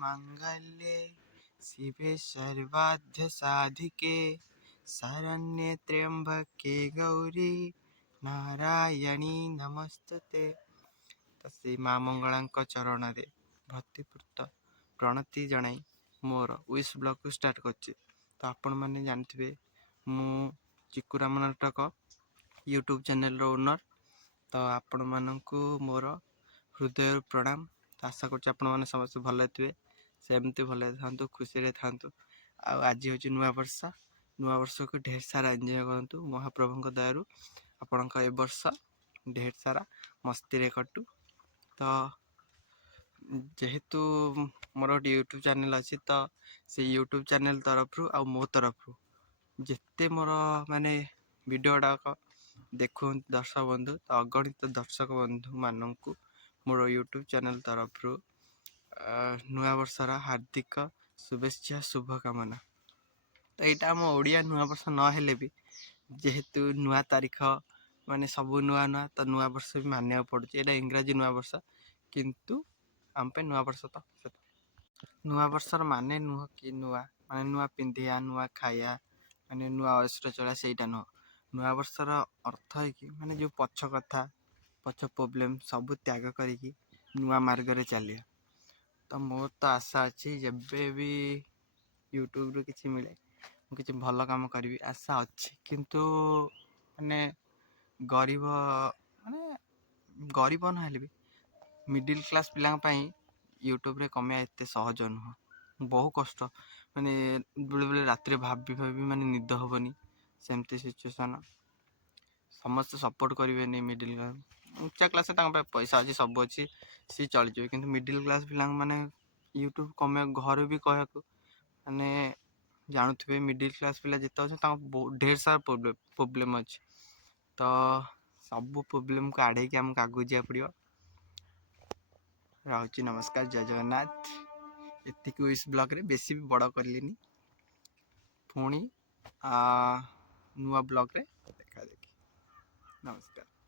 सर्वमङ्गल्ये शिवे सर्वार्धसाधिके शरण्ये त्र्यम्बके गौरी नारायणी नमस्तुते। ତ ସେଇ ମା ମଙ୍ଗଳାଙ୍କ ଚରଣରେ ଭକ୍ତିପୂତ ପ୍ରଣତି ଜଣାଇ ମୋର ୱିଶ୍ ବ୍ଲଗ୍କୁ ଷ୍ଟାର୍ଟ କରିଛି। ତ ଆପଣମାନେ ଜାଣିଥିବେ ମୁଁ ଚିକୁରାମ ନାଟକ ୟୁଟ୍ୟୁବ୍ ଚ୍ୟାନେଲ୍ର ଓନର୍। ତ ଆପଣମାନଙ୍କୁ ମୋର ହୃଦୟରୁ ପ୍ରଣାମ। ତ ଆଶା କରୁଛି ଆପଣମାନେ ସମସ୍ତେ ଭଲରେ ଥିବେ, ସେମିତି ଭଲରେ ଥାଆନ୍ତୁ, ଖୁସିରେ ଥାଆନ୍ତୁ। ଆଉ ଆଜି ହେଉଛି ନୂଆବର୍ଷକୁ ଢେର ସାରା ଏନ୍ଜୟ କରନ୍ତୁ। ମହାପ୍ରଭୁଙ୍କ ଦୟାରୁ ଆପଣଙ୍କ ଏ ବର୍ଷ ଢେର ସାରା ମସ୍ତିରେ କଟୁ। ତ ଯେହେତୁ ମୋର ଗୋଟେ ୟୁଟ୍ୟୁବ୍ ଚ୍ୟାନେଲ୍ ଅଛି, ତ ସେ ୟୁଟ୍ୟୁବ୍ ଚ୍ୟାନେଲ୍ ତରଫରୁ ଆଉ ମୋ ତରଫରୁ ଯେତେ ମୋର ମାନେ ଭିଡ଼ିଓ ଗୁଡ଼ାକ ଦେଖୁଛନ୍ତି ଦର୍ଶକ ବନ୍ଧୁ, ତ ଅଗଣିତ ଦର୍ଶକ ବନ୍ଧୁମାନଙ୍କୁ ମୋର ୟୁଟ୍ୟୁବ୍ ଚ୍ୟାନେଲ୍ ତରଫରୁ ନୂଆବର୍ଷର ହାର୍ଦ୍ଦିକ ଶୁଭେଚ୍ଛା ଶୁଭକାମନା। ତ ଏଇଟା ଆମ ଓଡ଼ିଆ ନୂଆବର୍ଷ ନହେଲେ ବି ଯେହେତୁ ନୂଆ ତାରିଖ ମାନେ ସବୁ ନୂଆ ତ ନୂଆବର୍ଷ ବି ମାନିବାକୁ ପଡ଼ୁଛି। ଏଇଟା ଇଂରାଜୀ ନୂଆବର୍ଷ, କିନ୍ତୁ ଆମ ପାଇଁ ନୂଆବର୍ଷ। ତ ନୂଆବର୍ଷର ମାନେ ନୁହଁ କି ମାନେ ନୂଆ ପିନ୍ଧିବା, ନୂଆ ଖାଇବା, ମାନେ ନୂଆ ଅୟସର ଚଳା, ସେଇଟା ନୁହଁ। ନୂଆବର୍ଷର ଅର୍ଥ ହେଇକି ମାନେ ଯେଉଁ ପଛ କଥା, ପଛ ପ୍ରୋବ୍ଲେମ୍ ସବୁ ତ୍ୟାଗ କରିକି ନୂଆ ମାର୍ଗରେ ଚାଲିବା। ତ ମୋର ତ ଆଶା ଅଛି ଯେବେ ବି ୟୁଟ୍ୟୁବ୍ରୁ କିଛି ମିଳେ ମୁଁ କିଛି ଭଲ କାମ କରିବି, ଆଶା ଅଛି। କିନ୍ତୁ ମାନେ ଗରିବ ନହେଲେ ବି ମିଡ଼ିଲ୍ କ୍ଲାସ୍ ପିଲାଙ୍କ ପାଇଁ ୟୁଟ୍ୟୁବ୍ରେ କମେଇବା ଏତେ ସହଜ ନୁହଁ, ବହୁ କଷ୍ଟ। ମାନେ ବେଳେବେଳେ ରାତିରେ ଭାବି ମାନେ ନିଦ ହେବନି, ସେମିତି ସିଚୁଏସନ୍। ସମସ୍ତେ ସପୋର୍ଟ କରିବେନି। ମିଡ଼ିଲ୍ କ୍ଲାସ୍ ଉଚ୍ଚା କ୍ଲାସ୍ରେ ତାଙ୍କ ପାଇଁ ପଇସା ଅଛି, ସବୁ ଅଛି, ସିଏ ଚଳିଯିବେ। କିନ୍ତୁ ମିଡ଼ିଲ୍ କ୍ଲାସ୍ ପିଲାଙ୍କ ମାନେ ୟୁଟ୍ୟୁବ୍ କମେଇବାକୁ ଘରେ ବି କହିବାକୁ ମାନେ ଜାଣୁଥିବେ, ମିଡ଼ିଲ୍ କ୍ଲାସ୍ ପିଲା ଯେତେ ଅଛନ୍ତି ତାଙ୍କ ଢେର ସାରା ପ୍ରୋବ୍ଲେମ୍ ଅଛି। ତ ସବୁ ପ୍ରୋବ୍ଲେମ୍କୁ ଆଡ଼େଇକି ଆମକୁ ଆଗକୁ ଯିବାକୁ ପଡ଼ିବ। ରହୁଛି, ନମସ୍କାର, ଜୟ ଜଗନ୍ନାଥ। ଏତିକି ୱିଶ୍ ବ୍ଲଗ୍ରେ, ବେଶୀ ବି ବଡ଼ କଲିନି। ପୁଣି ନୂଆ ବ୍ଲଗ୍ରେ ଦେଖା ଦେଖି। ନମସ୍କାର।